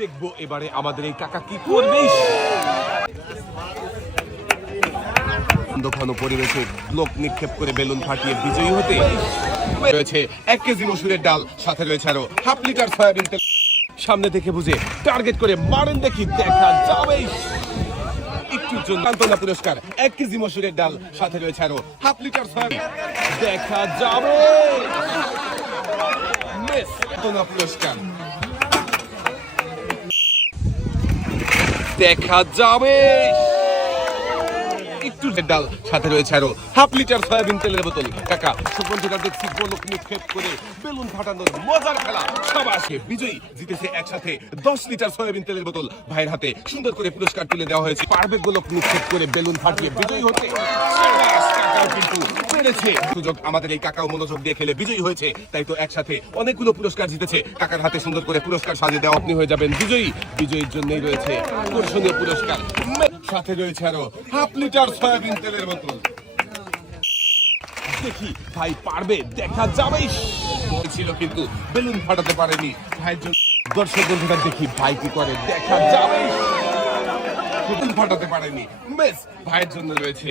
দেখবো এবারে আমাদের এই কাকা কি করবে। ঘন পরিবেশে লোক নিক্ষেপ করে বেলুন ফাটিয়ে বিজয়ী হতে রয়েছে 1 কেজি মসুরের ডাল, সাথে রয়েছে আরো হাফ লিটার সয়াবিন তেল। সামনে থেকে বুঝে টার্গেট করে মারেন, দেখি দেখা যাবে। একটুর জন্য সান্ত্বনা পুরস্কার 1 কেজি মসুরের ডাল, সাথে রয়েছে আরো হাফ লিটার সয়াবিন, দেখা যাবে। মিস সান্ত্বনা পুরস্কার দেখা যাবে। একটু ডাল, সাথে রয়েছে আরো হাফ লিটার সয়াবিন তেলের বোতল। কাকা সকল যেটা দেখছি গোলক নিক্ষেপ করে বেলুন ফাটানোর মজার খেলা। সবাসে বিজয়ী জিতেছে একসাথে 10 লিটার সয়াবিন তেলের বোতল। ভাইয়ের হাতে সুন্দর করে পুরস্কার তুলে দেওয়া হয়েছে। পারবে গোলক নিক্ষেপ করে বেলুন ফাটিয়ে বিজয়ী হতে। কাকাও কিন্তু পেরেছে। সুযোগ আমাদের এই কাকাও মনোযোগ দিয়ে খেলে বিজয়ী হয়েছে, তাই তো একসাথে অনেকগুলো পুরস্কার জিতেছে। কাকার হাতে সুন্দর করে পুরস্কার সাজিয়ে দেওয়া, আপনি হয়ে যাবেন বিজয়ী। বিজয়ীর জন্যই রয়েছে আকর্ষণীয় পুরস্কার, সাথে রয়েছে আরো হাফ লিটার সয়াবিন তেলের বোতল। দেখি ভাই পারবে, দেখা যাবে। ছিল কিন্তু বেলুন ফাটাতে পারেনি ভাইয়ের জন্য। দর্শক বন্ধুরা দেখি ভাই কি করে, দেখা যাবে। বেলুন ফাটাতে পারেনি, বেশ ভাইয়ের জন্য রয়েছে